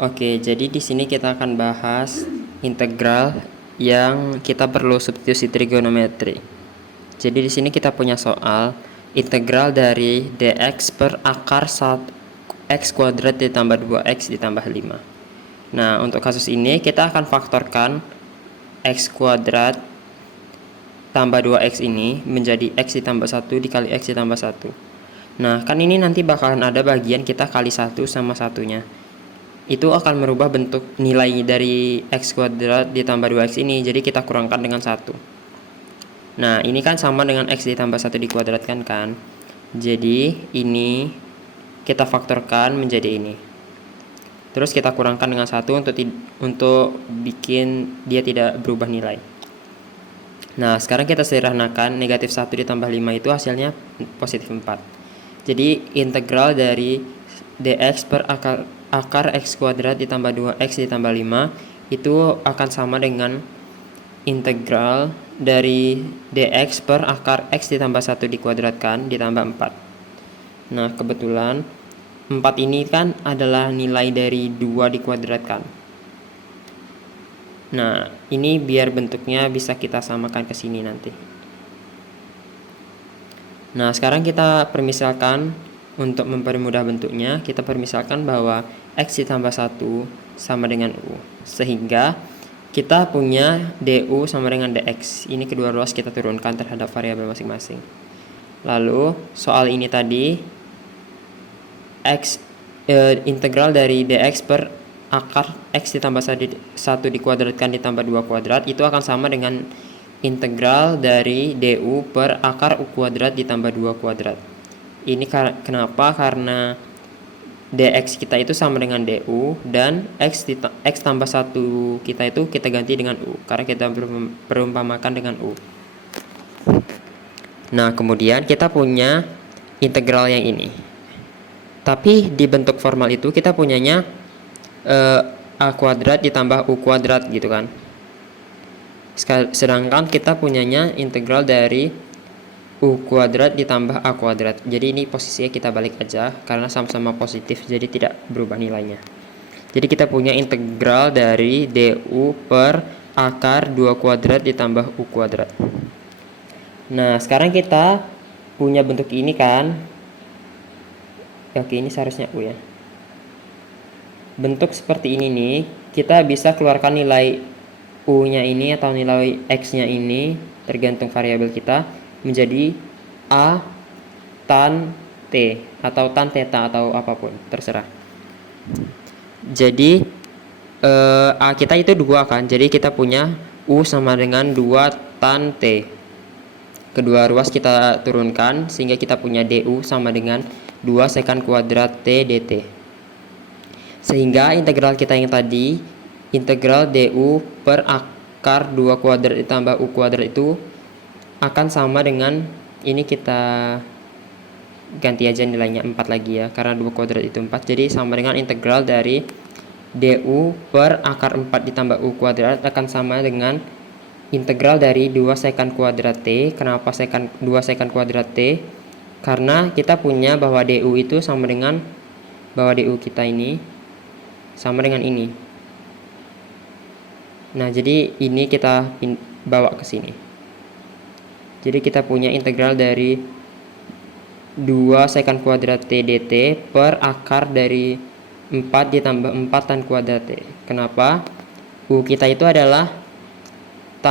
Oke, jadi di sini kita akan bahas integral yang kita perlu substitusi trigonometri. Jadi di sini kita punya soal integral dari dx per akar x kuadrat ditambah 2x ditambah 5. Nah, untuk kasus ini kita akan faktorkan x kuadrat tambah 2x ini menjadi x ditambah 1 dikali x ditambah 1. Nah, kan ini nanti bakalan ada bagian kita kali 1 sama satunya. Itu akan merubah bentuk nilai dari x kuadrat ditambah 2x ini, jadi kita kurangkan dengan 1. Nah, ini kan sama dengan x ditambah 1 dikuadratkan kan. Jadi, ini kita faktorkan menjadi ini. Terus kita kurangkan dengan 1 untuk bikin dia tidak berubah nilai. Nah, sekarang kita sederhanakan, negatif 1 ditambah 5 itu hasilnya positif 4. Jadi, integral dari dx per akar x kuadrat ditambah 2x ditambah 5 itu akan sama dengan integral dari dx per akar x ditambah 1 dikuadratkan ditambah 4. Nah, kebetulan 4 ini kan adalah nilai dari 2 dikuadratkan. Nah, ini biar bentuknya bisa kita samakan ke sini nanti. Nah, sekarang kita permisalkan untuk mempermudah bentuknya, kita permisalkan bahwa x ditambah 1 sama dengan u. Sehingga kita punya du sama dengan dx. Ini kedua ruas kita turunkan terhadap variabel masing-masing. Lalu, soal ini tadi integral dari dx per akar x ditambah 1 dikuadratkan ditambah 2 kuadrat itu akan sama dengan integral dari du per akar u kuadrat ditambah 2 kuadrat. Ini kenapa? Karena dx kita itu sama dengan du dan x tambah 1 kita itu kita ganti dengan u karena kita perumpamakan dengan u. Nah, kemudian kita punya integral yang ini. Tapi di bentuk formal itu kita punyanya a kuadrat ditambah u kuadrat gitu kan. Sedangkan kita punyanya integral dari u kuadrat ditambah a kuadrat. Jadi ini posisinya kita balik aja karena sama-sama positif jadi tidak berubah nilainya. Jadi kita punya integral dari du per akar 2 kuadrat ditambah u kuadrat. Nah, sekarang kita punya bentuk ini kan. Oke, ini seharusnya u ya. Bentuk seperti ini nih, kita bisa keluarkan nilai u-nya ini atau nilai x-nya ini tergantung variabel kita menjadi a tan t atau tan theta atau apapun, terserah. Jadi a kita itu 2 kan. Jadi kita punya u sama dengan 2 tan t. Kedua ruas kita turunkan sehingga kita punya du sama dengan 2 sekant kuadrat t dt. Sehingga integral kita yang tadi, integral du per akar 2 kuadrat ditambah u kuadrat itu akan sama dengan, ini kita ganti aja nilainya 4 lagi ya, karena 2 kuadrat itu 4. Jadi sama dengan integral dari du per akar 4 ditambah u kuadrat akan sama dengan integral dari 2 sekant kuadrat t. Kenapa 2 sekant kuadrat t? Karena kita punya bahwa du itu sama dengan, bahwa du kita ini sama dengan ini. Nah, jadi ini kita bawa ke sini. Jadi kita punya integral dari 2 sekant kuadrat t dt per akar dari 4 ditambah 4 tan kuadrat t. Kenapa? U kita itu adalah 2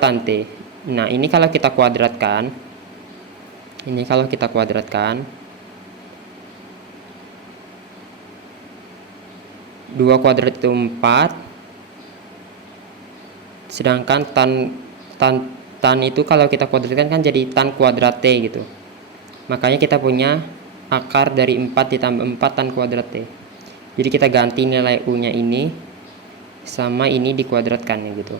tan t. Nah, ini kalau kita kuadratkan, 2 kuadrat itu 4, sedangkan tan itu kalau kita kuadratkan kan jadi tan kuadrat t gitu. Makanya kita punya akar dari 4 ditambah 4 tan kuadrat t. Jadi kita ganti nilai u-nya ini sama ini dikuadratkan ya gitu.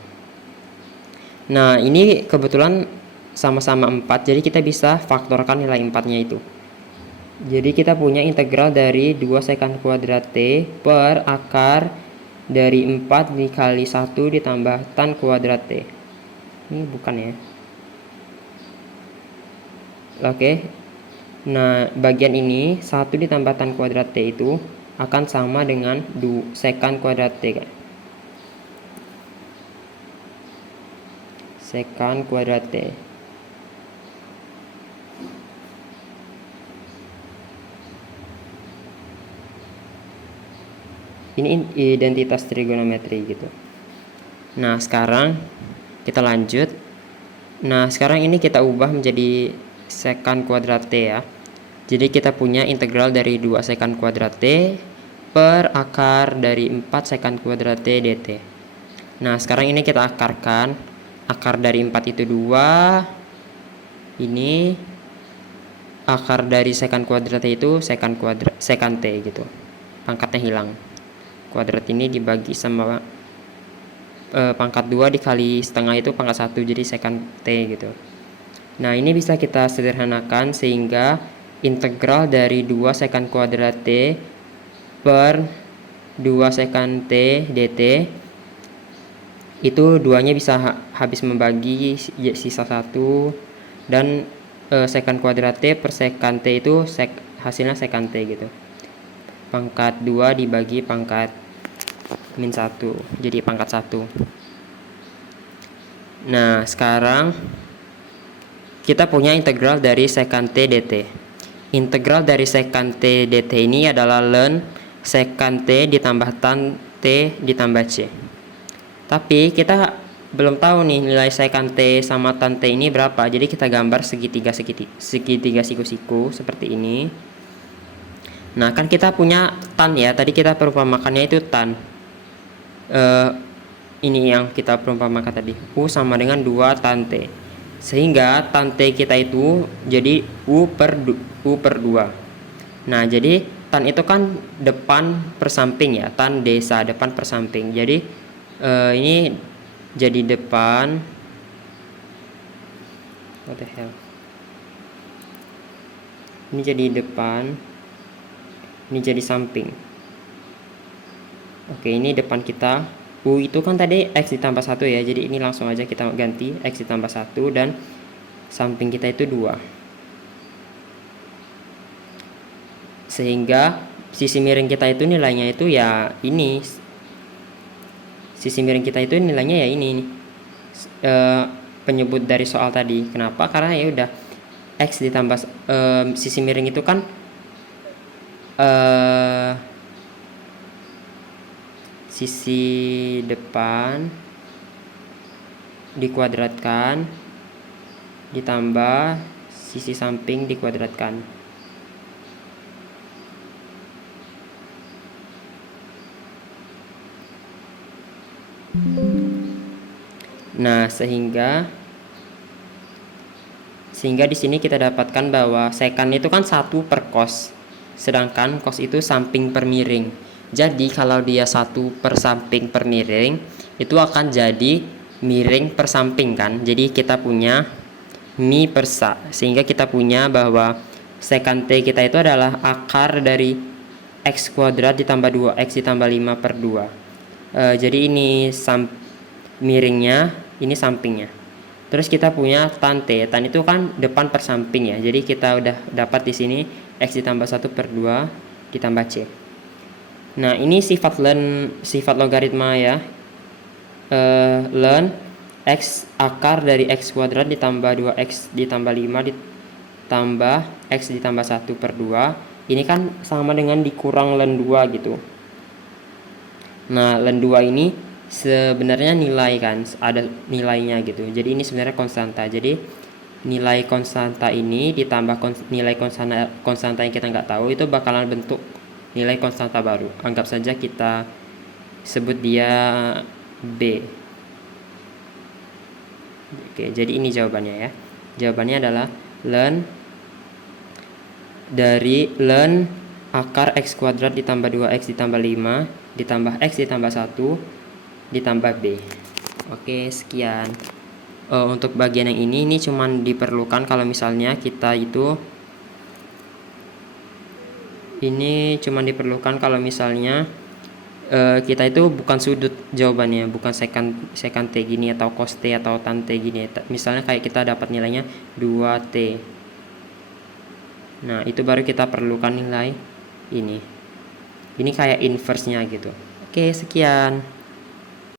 Nah, ini kebetulan sama-sama 4, jadi kita bisa faktorkan nilai 4-nya itu. Jadi kita punya integral dari 2 sekant kuadrat t per akar dari 4 dikali 1 ditambah tan kuadrat t. Ini bukan ya. Oke. Nah, bagian ini 1 ditambah tan kuadrat t itu akan sama dengan sekant kuadrat T kan. Sekant kuadrat T. Ini identitas trigonometri gitu. Nah, sekarang kita lanjut. Nah, sekarang ini kita ubah menjadi sekant kuadrat T ya. Jadi kita punya integral dari 2 sekant kuadrat T per akar dari 4 sekant kuadrat T dt. Nah, sekarang ini kita akarkan. Akar dari 4 itu 2. Ini akar dari sekant kuadrat T itu sekant T gitu. Pangkatnya hilang. Kuadrat ini dibagi sama pangkat 2 dikali setengah itu pangkat 1, jadi sekant T gitu. Nah, ini bisa kita sederhanakan sehingga integral dari 2 sekant kuadrat T per 2 sekant T dt itu duanya bisa habis membagi sisa 1, dan sekant kuadrat T per sekant T itu hasilnya sekant T gitu. Pangkat 2 dibagi pangkat min 1, jadi pangkat 1. Nah, sekarang kita punya integral dari sekant T dt. Integral dari sekant T dt ini adalah ln sekant T ditambah tan T ditambah C. Tapi kita belum tahu nih nilai sekant T sama tan T ini berapa. Jadi kita gambar segitiga siku-siku seperti ini. Nah, kan kita punya tan ya. Tadi kita perumpamakannya itu tan. Ini yang kita perumpamakan tadi. U sama dengan 2 tan T. Sehingga tan T kita itu jadi U per 2. Nah, jadi tan itu kan depan per samping ya. Tan desa depan per samping. Jadi ini jadi depan. What the hell? Ini jadi depan. Ini jadi samping. Oke, ini depan kita. U itu kan tadi X ditambah 1 ya. Jadi ini langsung aja kita ganti X ditambah 1 dan samping kita itu 2. Sehingga sisi miring kita itu nilainya itu ya ini. Sisi miring kita itu nilainya ya ini. Penyebut dari soal tadi. Kenapa? Karena ya udah X ditambah sisi miring itu kan sisi depan dikuadratkan ditambah sisi samping dikuadratkan. Nah, sehingga di sini kita dapatkan bahwa sekant itu kan 1 per cos. Sedangkan cos itu samping per miring. Jadi kalau dia 1 per samping per miring, itu akan jadi miring per samping kan. Jadi kita punya mi per sa. Sehingga kita punya bahwa sekant T kita itu adalah akar dari X kuadrat ditambah 2X ditambah 5 per 2. Jadi ini miringnya, ini sampingnya. Terus kita punya tan T. Tan itu kan depan per samping ya. Jadi kita udah dapat di sini X ditambah 1 per 2 ditambah C. Nah, ini sifat logaritma ya. Ln X akar dari X kuadrat ditambah 2X ditambah 5 ditambah X ditambah 1 per 2. Ini kan sama dengan dikurang ln 2 gitu. Nah, ln 2 ini sebenarnya nilai kan, ada nilainya gitu. Jadi ini sebenarnya konstanta. Jadi nilai konstanta ini ditambah nilai konstanta yang kita nggak tahu itu bakalan bentuk nilai konstanta baru. Anggap saja kita sebut dia B. Oke, jadi ini jawabannya ya. Jawabannya adalah ln dari ln akar X kuadrat ditambah 2X ditambah 5 ditambah X ditambah 1 ditambah B. Oke, sekian. Untuk bagian yang ini cuman diperlukan kalau misalnya kita itu kita itu bukan sudut jawabannya, bukan sekant T gini atau cos T atau tan T gini. Misalnya kayak kita dapat nilainya 2T. Nah, itu baru kita perlukan nilai ini. Ini kayak inverse-nya gitu. Oke, sekian.